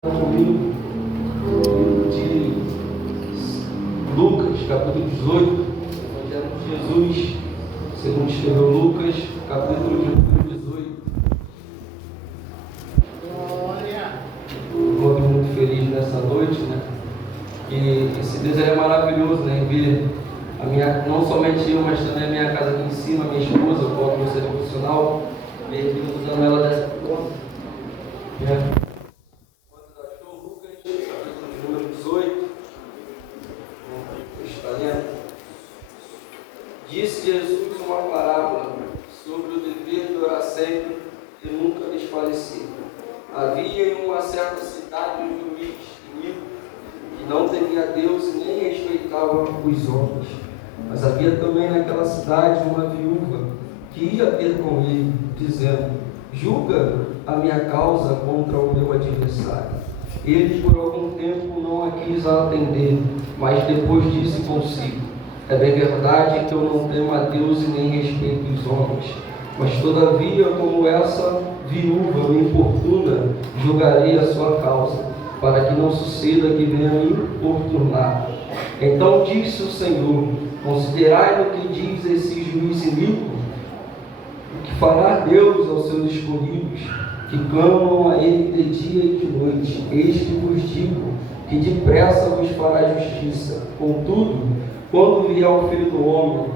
Comigo, livro de Lucas, capítulo 18, Evangelho de Jesus, segundo escreveu Lucas, capítulo de número 18. Glória! Estou muito feliz nessa noite, né? E esse Deus é maravilhoso, né? Em ver a minha, não somente eu, mas também a minha casa aqui em cima, a minha esposa, eu volto no ser profissional, ver usando ela dessa forma, né? Disse Jesus uma parábola sobre o dever de orar sempre e nunca desfalecer. Havia em uma certa cidade um juiz iníquo que não temia a Deus e nem respeitava os homens. Mas havia também naquela cidade uma viúva que ia ter com ele, dizendo: julga a minha causa contra o meu adversário. Ele por algum tempo não a quis atender, mas depois disse consigo: é bem verdade que eu não temo a Deus e nem respeito os homens, mas todavia, como essa viúva me importuna, julgarei a sua causa, para que não suceda que venha me importunar. Então disse o Senhor: considerai no que diz esse juiz iníquo, o que fará Deus aos seus escolhidos, que clamam a Ele de dia e de noite. Eis que vos digo que depressa vos fará justiça. Contudo, quando vier o Filho do Homem,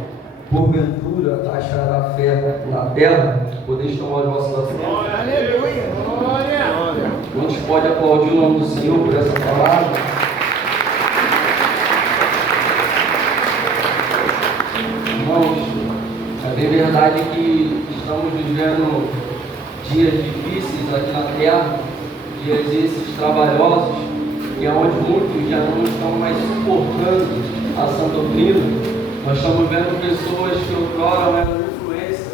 porventura achará fé na terra? Podeis tomar as vossas assentos. Aleluia! Glória! Quantos podem aplaudir o nome do Senhor por essa palavra? Irmãos, é bem verdade que estamos vivendo dias difíceis aqui na terra, dias esses trabalhosos, e é onde muitos já não estão mais suportando a sã doutrina. Nós estamos vendo pessoas que outrora eram influência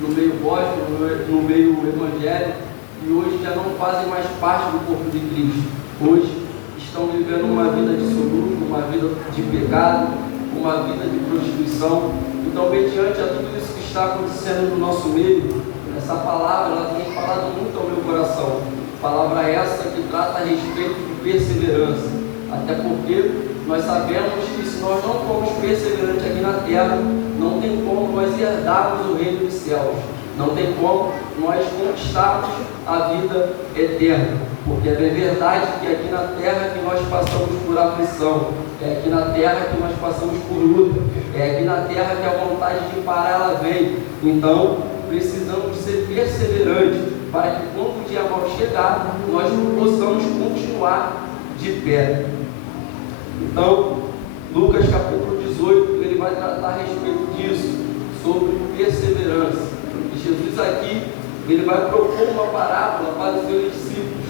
no meio gospel, no meio evangélico, e hoje já não fazem mais parte do corpo de Cristo. Hoje estão vivendo uma vida de dissoluta, uma vida de pecado, uma vida de prostituição. Então, mediante a tudo isso que está acontecendo no nosso meio, essa palavra ela tem falado muito ao meu coração. Palavra essa que trata a respeito de perseverança. Até porque nós sabemos que se nós não formos perseverantes aqui na terra, não tem como nós herdarmos o reino dos céus. Não tem como nós conquistarmos a vida eterna. Porque é bem verdade que aqui na terra que nós passamos por aflição, é aqui na terra que nós passamos por luta, é aqui na terra que a vontade de parar ela vem. Então, precisamos ser perseverantes para que quando o dia mau chegar, nós possamos continuar de pé. Então, Lucas capítulo 18, ele vai tratar a respeito disso, sobre perseverança. E Jesus aqui, ele vai propor uma parábola para os seus discípulos,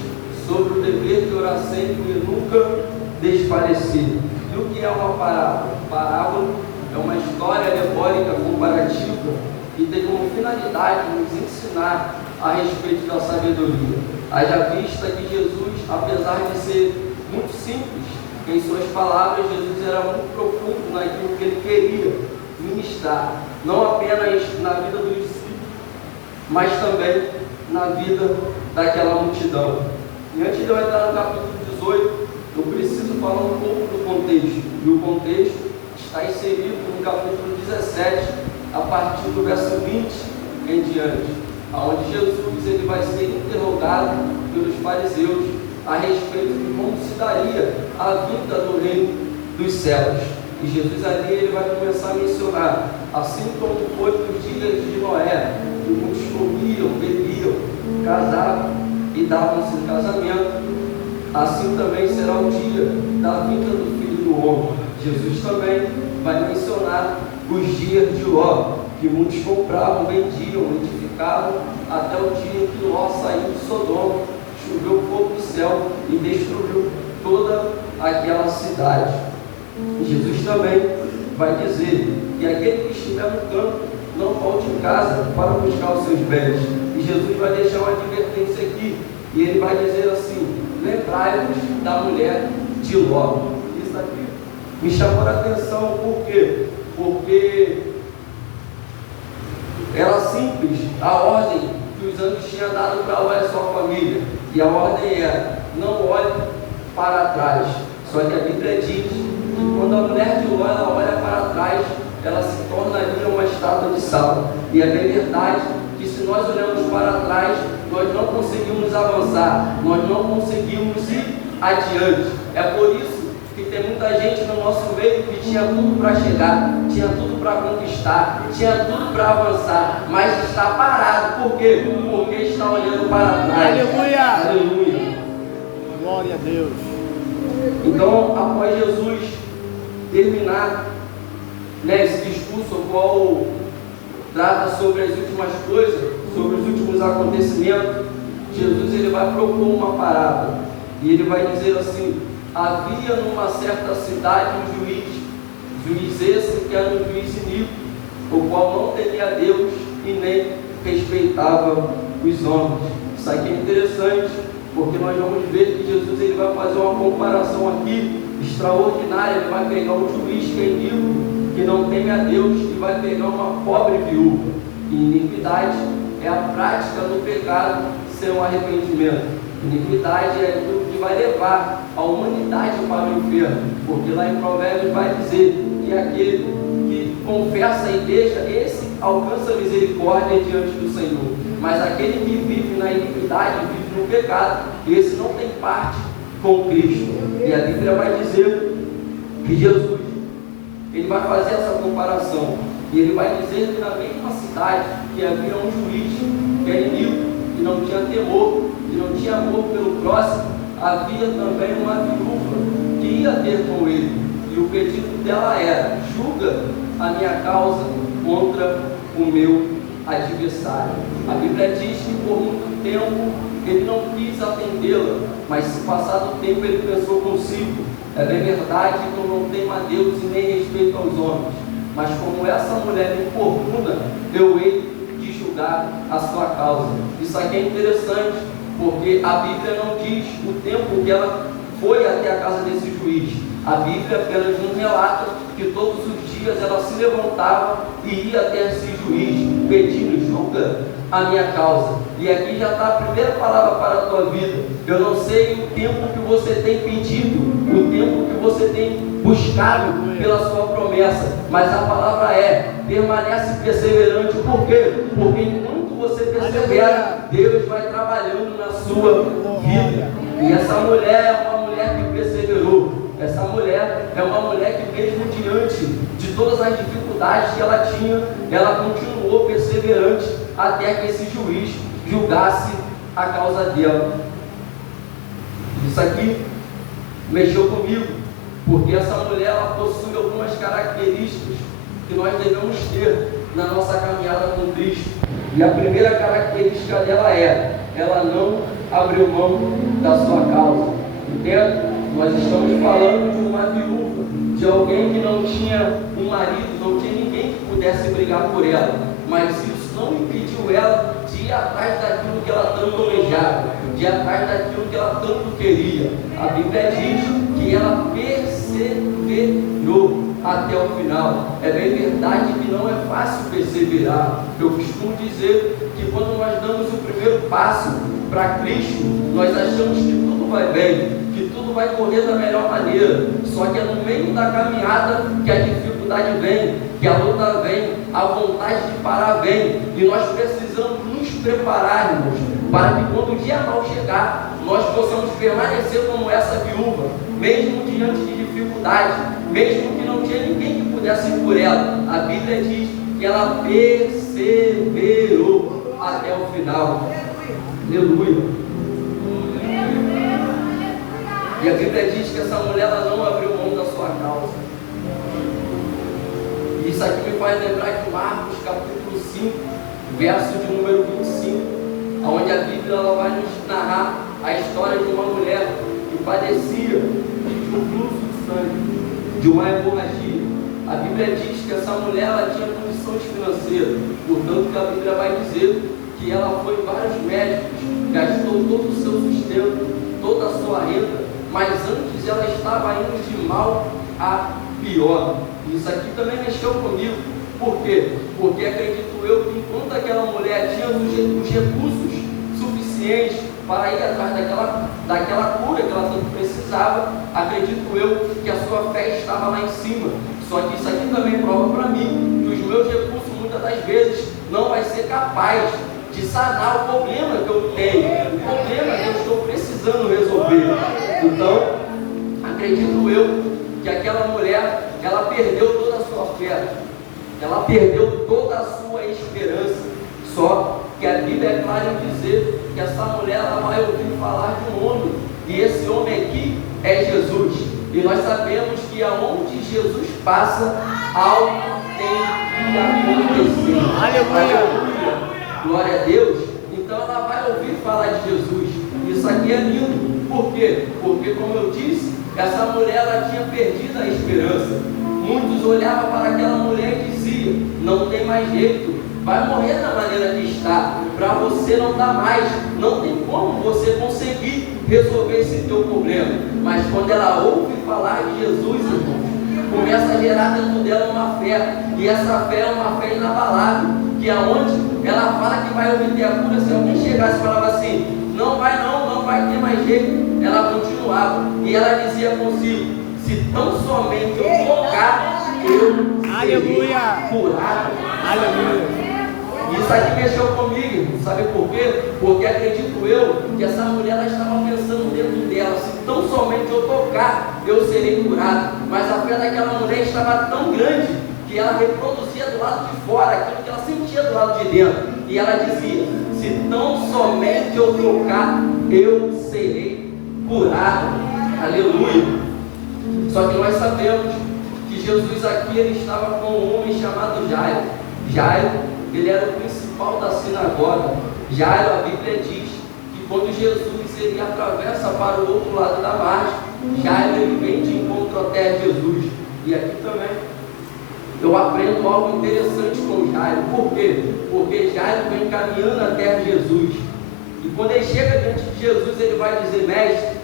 sobre o dever de orar sempre e nunca desfalecer. E o que é uma parábola? Parábola é uma história alegórica, comparativa, que tem como finalidade nos ensinar a respeito da sabedoria. Haja vista que Jesus, apesar de ser muito simples em suas palavras, Jesus era muito profundo naquilo que ele queria ministrar, não apenas na vida dos discípulos, mas também na vida daquela multidão. E antes de eu entrar no capítulo 18, eu preciso falar um pouco do contexto, e o contexto está inserido no capítulo 17, a partir do verso 20 em diante, onde Jesus ele vai ser interrogado pelos fariseus a respeito de como se daria a vinda do reino dos céus. E Jesus ali ele vai começar a mencionar: assim como foi nos dias de Noé, que muitos comiam, bebiam, casavam e davam-se em casamento, assim também será o dia da vinda do Filho do Homem. Jesus também vai mencionar os dias de Ló, que muitos compravam, vendiam, edificavam, até o dia que Ló saiu de Sodoma, choveu fogo do céu e destruiu toda aquela cidade. E Jesus também vai dizer que aquele que estiver no campo não volte em casa para buscar os seus bens. E Jesus vai deixar uma advertência aqui, e ele vai dizer assim: lembrai-vos da mulher de Ló. Isso aqui me chamou a atenção, por quê? Porque era simples a ordem que os anjos tinham dado para Ló e sua família, e a ordem era: não olhe para trás. Só que a Bíblia diz que quando a mulher de Ló ela olha para trás, ela se torna ali uma estátua de sal. E é bem verdade que se nós olhamos para trás, nós não conseguimos avançar, nós não conseguimos ir adiante. É por isso que tem muita gente no nosso meio que tinha tudo para chegar, tinha tudo para conquistar, tinha tudo para avançar, mas está parado. Por quê? Porque está olhando para trás. Aleluia! Aleluia! Glória a Deus! Então, após Jesus terminar esse discurso, o qual trata sobre as últimas coisas, sobre os últimos acontecimentos, Jesus ele vai propor uma parábola e ele vai dizer assim: havia numa certa cidade um juiz esse que era um juiz iníquo, o qual não temia a Deus e nem respeitava os homens. Isso aqui é interessante, porque nós vamos ver que Jesus ele vai fazer uma comparação aqui extraordinária. Ele vai pegar um juiz que é iníquo, que não teme a Deus, e vai pegar uma pobre viúva. E iniquidade é a prática do pecado sem um arrependimento. Iniquidade é aquilo que vai levar a humanidade para o inferno, porque lá em Provérbios vai dizer que aquele que confessa e deixa, esse alcança a misericórdia diante do Senhor, mas aquele que vive na iniquidade, vive no pecado, esse não tem parte com Cristo. E a Bíblia vai dizer que Jesus ele vai fazer essa comparação, e ele vai dizer que na mesma cidade que havia um juiz que era iníquo, que não tinha temor, que não tinha amor pelo próximo, havia também uma viúva que ia ter com ele, e o pedido dela era: julga a minha causa contra o meu adversário. A Bíblia diz que por muito tempo ele não quis atendê-la, mas se passado o tempo ele pensou consigo: é bem verdade que eu não temo a Deus e nem respeito aos homens, mas como essa mulher me importuna, eu hei de julgar a sua causa. Isso aqui é interessante, porque a Bíblia não diz o tempo que ela foi até a casa desse juiz. A Bíblia apenas nos relata que todos os dias ela se levantava e ia até esse juiz, pedindo: julga a minha causa. E aqui já está a primeira palavra para a tua vida. Eu não sei o tempo que você tem pedido, o tempo que você tem buscado pela sua promessa, mas a palavra é: permanece perseverante. Por quê? Porque enquanto você persevera, Deus vai trabalhando na sua vida. E essa mulher é uma mulher que perseverou. Essa mulher é uma mulher que, mesmo diante de todas as dificuldades que ela tinha, ela continuou perseverante até que esse juiz julgasse a causa dela. Isso aqui mexeu comigo, porque essa mulher ela possui algumas características que nós devemos ter na nossa caminhada com Cristo. E a primeira característica dela é: ela não abriu mão da sua causa. Entende? Nós estamos falando de uma viúva, de alguém que não tinha um marido, não tinha ninguém que pudesse brigar por ela, mas isso não impediu ela de ir atrás daquilo que ela tanto almejava, de ir atrás daquilo que ela tanto queria. A Bíblia diz que ela perseverou até o final. É bem verdade que não é fácil perseverar. Eu costumo dizer que quando nós damos o primeiro passo para Cristo, nós achamos que tudo vai bem, que tudo vai correr da melhor maneira. Só que é no meio da caminhada que a dificuldade vem, que a luta vem, a vontade de parar vem, e nós precisamos nos prepararmos para que quando o dia mau chegar, nós possamos permanecer como essa viúva, mesmo diante de dificuldade, mesmo que não tinha ninguém que pudesse ir por ela. A Bíblia diz que ela perseverou até o final. Aleluia. E a Bíblia diz que essa mulher ela não abriu mão da sua causa. E isso aqui me faz lembrar de Marcos capítulo 5, verso de número 25, onde a Bíblia ela vai nos narrar a história de uma mulher que padecia de um fluxo de sangue, de uma hemorragia. A Bíblia diz que essa mulher ela tinha condições financeiras, portanto que a Bíblia vai dizer que ela foi em vários médicos, gastou todo o seu sustento, toda a sua renda, mas antes ela estava indo de mal a pior. Isso aqui também mexeu comigo. Por quê? Porque acredito eu que enquanto aquela mulher tinha os recursos suficientes para ir atrás daquela cura que ela tanto precisava. Acredito eu que a sua fé estava lá em cima. Só que isso aqui também prova para mim que os meus recursos muitas das vezes não vai ser capaz de sanar o problema que eu tenho, o problema que eu estou precisando resolver. Então, acredito eu que aquela mulher, ela perdeu toda a sua fé, ela perdeu toda a sua esperança. Só que a Bíblia é clara em dizer que essa mulher, ela vai ouvir falar de um homem, e esse homem aqui é Jesus. E nós sabemos que aonde Jesus passa, algo tem que acontecer. Aleluia! Glória a Deus. Então ela vai ouvir falar de Jesus. Isso aqui é lindo. Por quê? Porque, como eu disse, essa mulher, ela tinha perdido a esperança. Muitos olhavam para aquela mulher e diziam: não tem mais jeito, vai morrer da maneira que está, para você não dá mais, não tem como você conseguir resolver esse teu problema. Mas quando ela ouve falar de Jesus, irmãos, começa a gerar dentro dela uma fé, e essa fé é uma fé inabalável, que aonde ela fala que vai obter a cura. Se alguém chegasse e falava assim: não vai não, não vai ter mais jeito, ela continuava, e ela dizia consigo: se tão somente eu tocar, eu serei curado. Aleluia! Isso aqui mexeu comigo, sabe por quê? Porque acredito eu que essa mulher, ela estava pensando dentro dela: se tão somente eu tocar, eu serei curado. Mas a fé daquela mulher estava tão grande que ela reproduzia do lado de fora aquilo que ela sentia do lado de dentro. E ela dizia: se tão somente eu tocar, eu serei curado. Aleluia! Só que nós sabemos que Jesus aqui, ele estava com um homem chamado Jairo. Jairo, ele era o principal da sinagoga. Jairo, a Bíblia diz que quando Jesus ele atravessa para o outro lado da margem, Jairo, ele vem de encontro até Jesus. E aqui também eu aprendo algo interessante com Jairo. Por quê? Porque Jairo vem caminhando até Jesus. E quando ele chega diante de Jesus, ele vai dizer: mestre,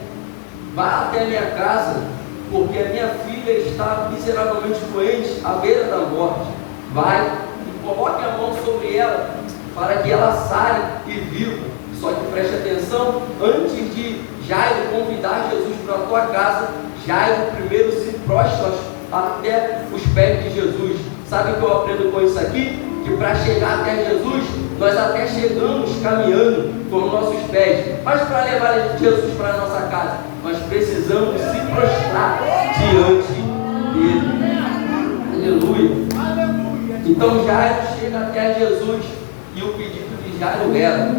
vá até a minha casa, porque a minha filha está miseravelmente doente, à beira da morte. Vai e coloque a mão sobre ela, para que ela saia e viva. Só que preste atenção: antes de Jairo convidar Jesus para a tua casa, Jairo primeiro se prostra até os pés de Jesus. Sabe o que eu aprendo com isso aqui? Que para chegar até Jesus, nós até chegamos caminhando com os nossos pés, mas para levar Jesus para a nossa casa, nós precisamos se prostrar diante dele. Aleluia! Então Jairo chega até Jesus, e o pedido de Jairo era: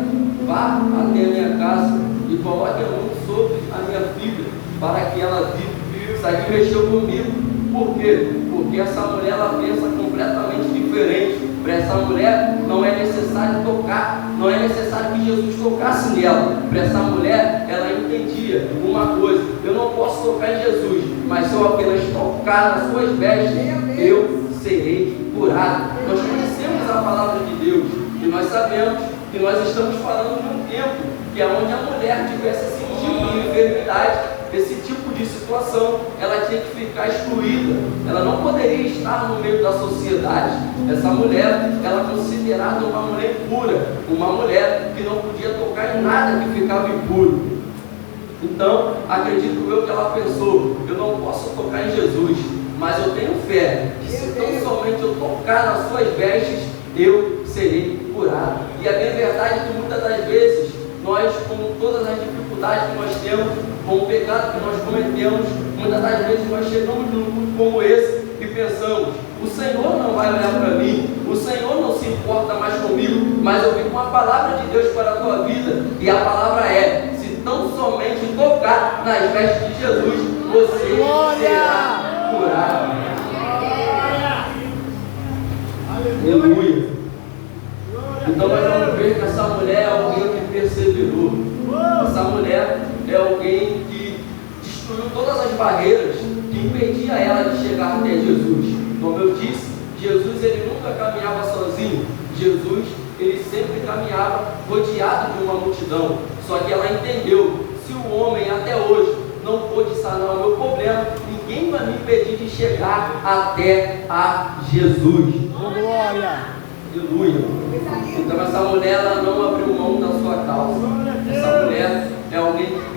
vá até a minha casa e coloque a mão sobre a minha filha, para que ela viva. Isso aqui mexeu comigo. Por quê? Porque essa mulher, ela pensa completamente diferente. Para essa mulher não é necessário tocar, não é necessário que Jesus tocasse nela. Para essa mulher, ela entendia uma coisa: eu não posso tocar em Jesus, mas se eu apenas tocar nas suas vestes, eu serei curado. Nós conhecemos a palavra de Deus, e nós sabemos que nós estamos falando de um tempo que é onde a mulher tivesse esse tipo de enfermidade, esse tipo de situação, ela tinha que ficar excluída, ela não poderia estar no meio da sociedade. Essa mulher, ela é considerada uma mulher impura, uma mulher que não podia tocar em nada que ficava impuro. Então, acredito eu que ela pensou: eu não posso tocar em Jesus, mas eu tenho fé que se tão somente eu tocar nas suas vestes, eu serei curado. E é bem verdade que muitas das vezes, nós, com todas as dificuldades que nós temos, com o pecado que nós cometemos, muitas das vezes nós chegamos num culto como esse e pensamos: o Senhor não vai olhar para mim, o Senhor não se importa mais comigo. Mas eu vi uma palavra de Deus para a tua vida, e a palavra é: se tão somente tocar nas vestes de Jesus, você será curado. Aleluia! Então nós vamos ver que essa mulher é alguém que perseverou. Essa mulher é alguém que destruiu todas as barreiras que impedia ela de chegar até Jesus. Como eu disse, Jesus, ele nunca caminhava sozinho. Jesus, ele sempre caminhava rodeado de uma multidão. Só que ela entendeu: se o homem até hoje não pôde sanar o meu problema, ninguém vai me impedir de chegar até a Jesus. Glória! Aleluia! Então essa mulher, ela não abriu mão da sua causa. Essa mulher,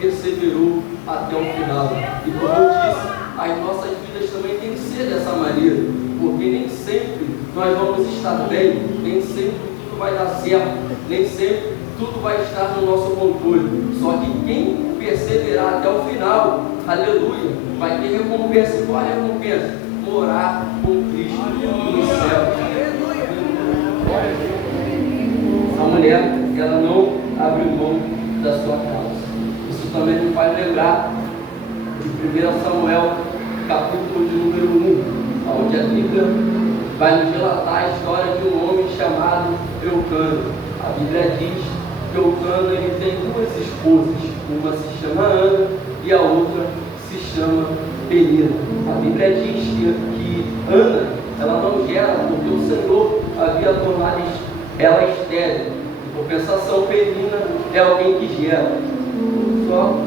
perseverou até o final. E como eu disse, as nossas vidas também têm que ser dessa maneira, porque nem sempre nós vamos estar bem, nem sempre tudo vai dar certo, nem sempre tudo vai estar no nosso controle. Só que quem perseverar até o final, aleluia, vai ter recompensa. Qual é a recompensa? Morar com Cristo no céu. A mulher, ela não abriu mão da sua causa. Isso também nos faz lembrar de 1 Samuel, capítulo de número 1, onde a Bíblia vai nos relatar a história de um homem chamado Eucana. A Bíblia diz que Eucana ele tem duas esposas, uma se chama Ana e a outra se chama Penina. A Bíblia diz que Ana, ela não gera, porque o Senhor havia tornado ela estéril. Em compensação, Penina é alguém que gera. Só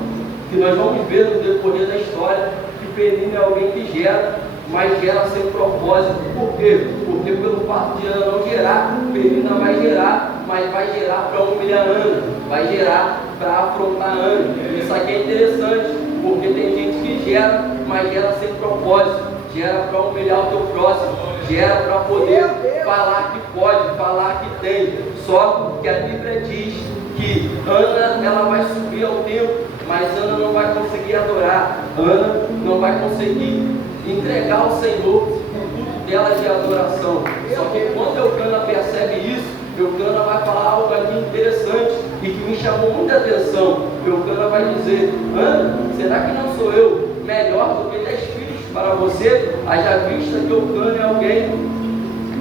que nós vamos ver no decorrer da história que Penina é alguém que gera, mas gera sem propósito. Por quê? Porque pelo fato de Ana não gerar, Penina vai gerar, mas vai gerar para humilhar Ana, vai gerar para afrontar Ana. Isso aqui é interessante, porque tem gente que gera, mas gera sem propósito, gera para humilhar o teu próximo, gera para poder falar que pode, falar que tem. Só que a Bíblia diz que Ana, ela vai subir ao templo, mas Ana não vai conseguir adorar, Ana não vai conseguir entregar ao Senhor o culto dela de adoração. Só que quando Eucana percebe isso, Eucana vai falar algo aqui interessante e que me chamou muita atenção. Eucana vai dizer: Ana, será que não sou eu melhor do que 10 filhos para você? Haja vista que Eucana é alguém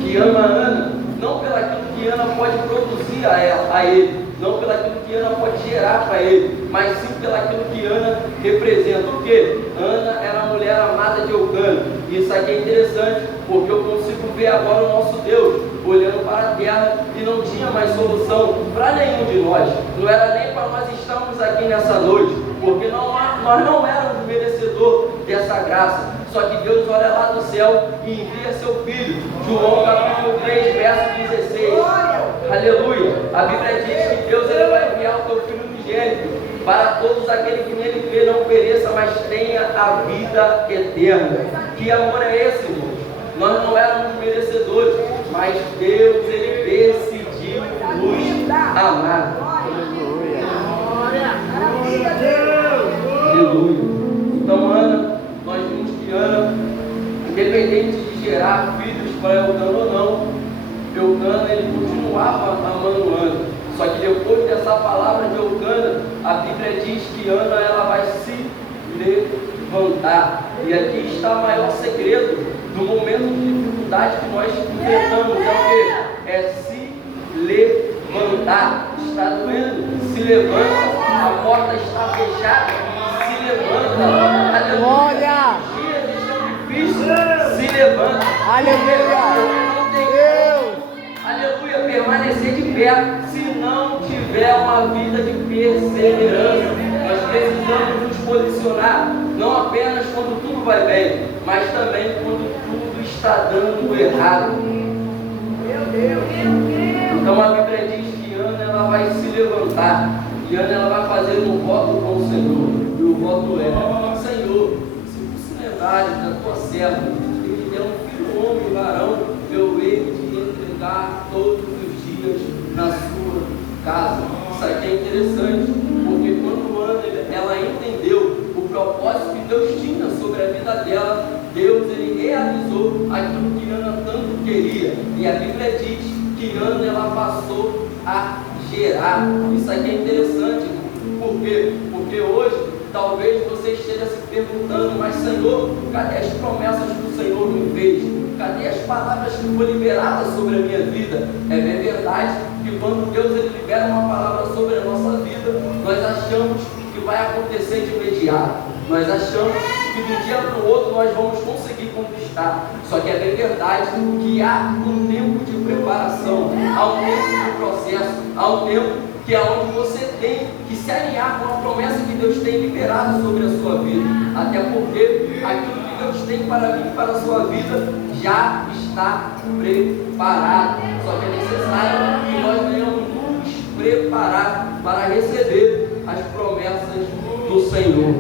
que ama Ana, não pelaquilo que Ana pode produzir a ele, não pelaquilo que Ana pode gerar para ele, mas sim pelaquilo que Ana representa. O quê? Ana era a mulher amada de Eucana. Isso aqui é interessante, porque eu consigo ver agora o nosso Deus olhando para a terra e não tinha mais solução para nenhum de nós. Não era nem para nós estarmos aqui nessa noite, porque nós não éramos merecedor dessa graça. Só que Deus olha lá do céu e envia seu Filho. João capítulo 3, verso 16. Aleluia. A Bíblia diz que Deus ele vai enviar o teu Filho unigênito para todos aqueles que nele crê não pereça, mas tenha a vida eterna. Que amor é esse, irmãos? Nós não éramos merecedores, mas Deus ele decidiu nos amar. Aleluia. Então, Ana, nós vimos que Ana, independente de gerar filhos para Eucana ou não, Eucana ele continuava amando Ana. Só que depois dessa palavra de Eucana, a Bíblia diz que Ana ela vai se levantar. E aqui está o maior segredo do momento de dificuldade que nós enfrentamos. É o quê? É se levantar. Está doendo? Se levanta. A porta está fechada. Se levanta. Aleluia. Os dias estão difíceis. Se levanta. Aleluia. Aleluia, permanecer de pé, se não tiver uma vida de perseverança. Nós precisamos nos posicionar, não apenas quando tudo vai bem, mas também quando tudo está dando errado. Então a Bíblia diz que Ana ela vai se levantar, e Ana ela vai fazer um voto com o Senhor, e o voto é: Senhor, se tu se lembrares da tua serva, que é um filho homem, varão, eu hei de todos os dias na sua casa. Isso aqui é interessante, porque quando Ana ela entendeu o propósito que Deus tinha sobre a vida dela, Deus ele realizou aquilo que Ana tanto queria. E a Bíblia diz que Ana ela passou a gerar. Isso aqui é interessante. Por quê? Porque hoje talvez você esteja se perguntando: mas Senhor, cadê as promessas que o Senhor me fez? Cadê as palavras que foram liberadas sobre a minha vida? É bem verdade que quando Deus ele libera uma palavra sobre a nossa vida, nós achamos que vai acontecer de imediato. Nós achamos que de um dia para o outro nós vamos conseguir conquistar. Só que é bem verdade que há um tempo de preparação, há um tempo de processo, há um tempo que é onde você tem que se alinhar com a promessa que Deus tem liberado sobre a sua vida. Até porque aquilo que Deus tem para mim e para a sua vida já está preparado. Só que é necessário que nós venhamos nos preparar para receber as promessas do Senhor.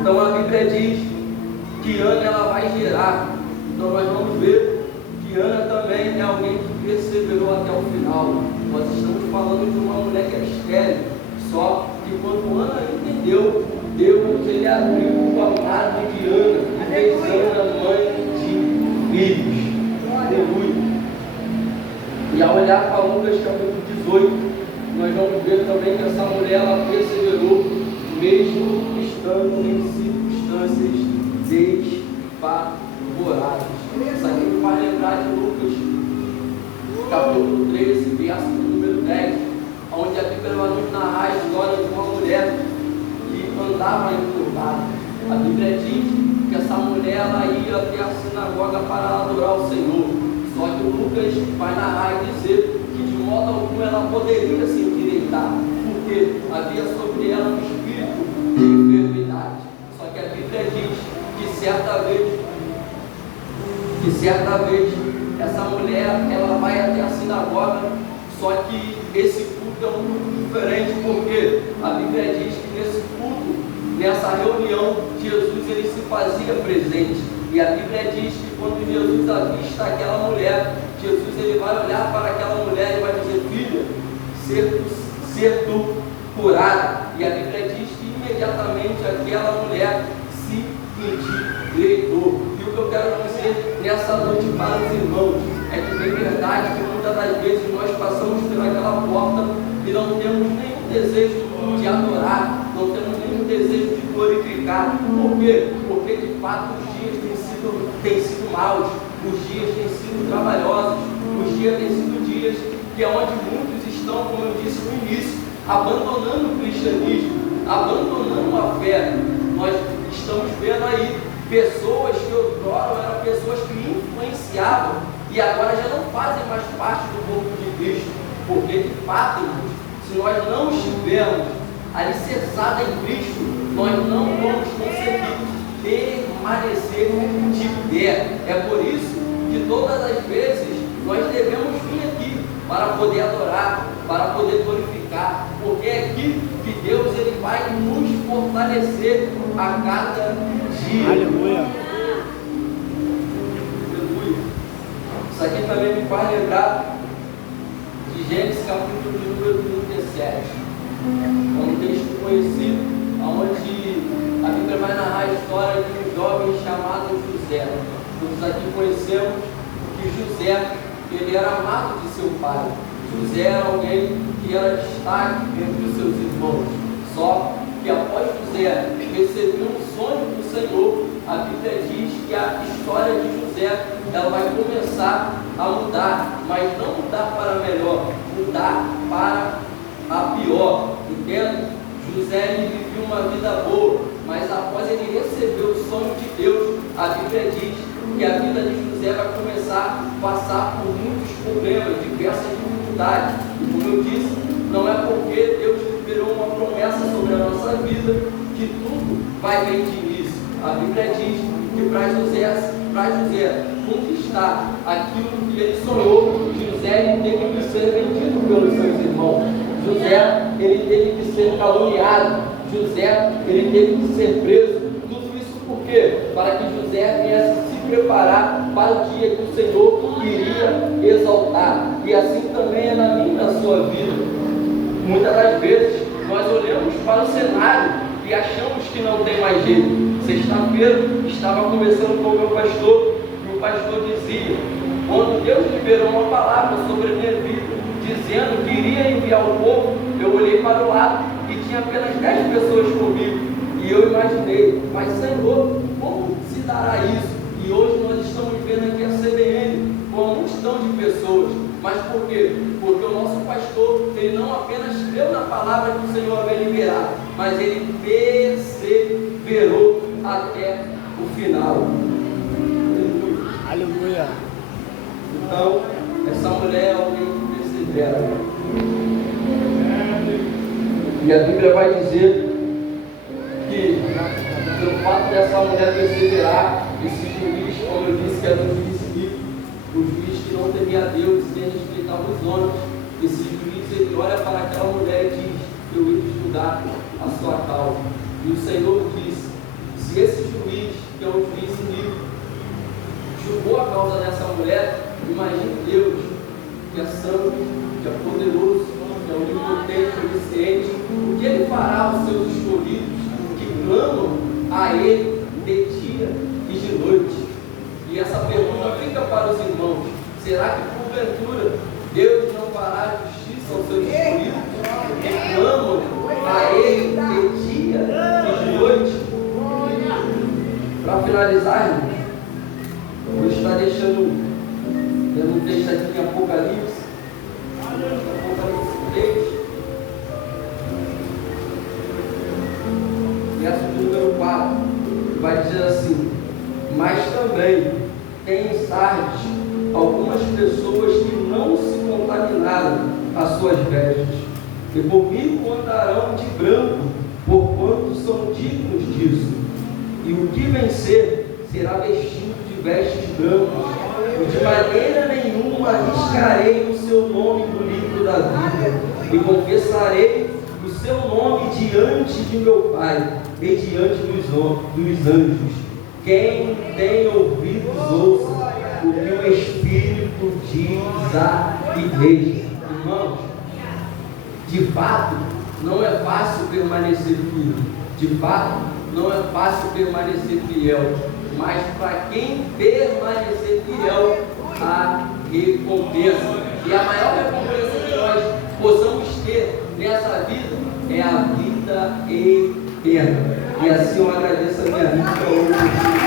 Então a Bíblia diz que Ana ela vai gerar. Então nós vamos ver que Ana também é alguém que perseverou até o final. Nós estamos falando de uma mulher que era estéril. Só que quando Ana entendeu, Deus ele abriu o armário de Ana e fez Ana mãe de filhos. Aleluia. E ao olhar para Lucas capítulo 18, nós vamos ver também que essa mulher ela perseverou, mesmo estando em circunstâncias desfavoráveis. Isso aqui me faz lembrar de Lucas capítulo 13, verso número 10, onde a Bíblia vai nos narrar a história de uma mulher que andava encurvada. A Bíblia diz que essa mulher ela ia até a sinagoga para adorar o Senhor. Só que o Lucas vai narrar e dizer que de modo algum ela poderia se endireitar, porque havia sobre ela um espírito de enfermidade. Só que a Bíblia diz que certa vez essa mulher ela vai até a sinagoga, só que esse culto é um culto diferente, porque a Bíblia diz que nesse culto, nessa reunião, Jesus ele se fazia presente. E a Bíblia diz que quando Jesus avista aquela mulher, Jesus ele vai olhar para aquela mulher e vai dizer: filha, ser tu curada. E a Bíblia diz que imediatamente aquela mulher se endireitou. E o que eu quero dizer nessa noite para os irmãos é que tem verdade que muitas das vezes nós passamos por aquela porta e não temos nenhum desejo de adorar, não temos nenhum desejo de glorificar. Por quê? Porque de fato os dias têm sido maus, os dias têm sido trabalhosos, os dias têm sido dias que é onde muitos estão, como eu disse no início, abandonando o cristianismo, abandonando a fé. Nós estamos vendo aí pessoas que outrora eram pessoas que influenciavam e agora já não fazem mais parte do corpo de Cristo, porque de fato, se nós não estivermos alicerçados em Cristo, nós não vamos conseguir permanecer de pé. É por isso que todas as vezes nós devemos vir aqui para poder adorar, para poder glorificar, porque é aqui que Deus ele vai nos fortalecer a cada dia. Aleluia. Aleluia. Isso aqui também me faz lembrar de Gênesis capítulo de número 37. É um texto conhecido, onde a Bíblia vai narrar a história de um jovem chamado José. Todos aqui conhecemos que José, ele era amado de seu pai. José era alguém que era destaque entre os seus irmãos. Só que após José receber um sonho do Senhor, a Bíblia diz que a história de José ela vai começar a mudar, mas não mudar para melhor, mudar para a pior. Entende? José ele viveu uma vida boa, mas após ele receber o sonho de Deus, a Bíblia diz que a vida de José vai começar a passar por muitos problemas, diversas dificuldades. E como eu disse, não é porque Deus liberou uma promessa sobre a nossa vida que tudo vai bem de início. A Bíblia diz que para José conquistar aquilo que ele sonhou, José ele teve que ser vendido pelos seus irmãos. José ele teve que ser caluniado. José ele teve que ser preso. Tudo isso por quê? Para que José viesse se preparar para o dia que o Senhor iria exaltar. E assim também é na minha e na sua vida. Muitas das vezes nós olhamos para o cenário e achamos que não tem mais jeito. Sexta-feira estava conversando com o meu pastor e o pastor dizia: quando Deus liberou uma palavra sobre a minha vida, dizendo que iria enviar o povo, eu olhei para o lado e tinha apenas 10 pessoas comigo. E eu imaginei: mas Senhor, como se dará isso? E hoje nós estamos vendo aqui a CBN com uma multidão de pessoas. Mas por quê? Porque o nosso pastor, ele não apenas creu na palavra que o Senhor havia liberado, mas ele perseverou até o final. Aleluia. Aleluia. Então, essa mulher é alguém que persevera. E a Bíblia vai dizer que, pelo fato dessa mulher perseverar, esse juiz, como eu disse, que era um juiz rico, um juiz que não temia a Deus e nem respeitava os homens, esse juiz ele olha para aquela mulher e diz: eu ia te julgar a sua causa. E o Senhor disse: se esse juiz, que é um juiz iníquo, julgou a causa dessa mulher, imagine Deus, que é santo, que é poderoso, que é onipotente, onisciente, o que Ele fará aos seus escolhidos, que clamam a Ele de dia e de noite? E essa pergunta fica para os irmãos: será que porventura Deus não fará justiça aos seus escolhidos, que clamam a Ele de dia e de noite? Para finalizar, irmãos, vou estar lendo um texto aqui em Apocalipse 3, verso número 4, que vai dizer assim: mas também tem em Sardes algumas pessoas que não se contaminaram as suas vestes, e comigo andarão de branco, porquanto são dignos disso. E o que vencer será vestido de vestes brancas, e de maneira nenhuma arriscarei o seu nome no livro da vida, e confessarei o seu nome diante de meu Pai e diante dos anjos. Quem tem ouvidos, ouça o que o Espírito diz à igreja. Irmãos, de fato, não é fácil permanecer firme. De fato, não é fácil permanecer fiel. Mas para quem permanecer fiel, há recompensa. E a maior recompensa que nós possamos ter nessa vida é a vida eterna. E assim eu agradeço a minha vida hoje.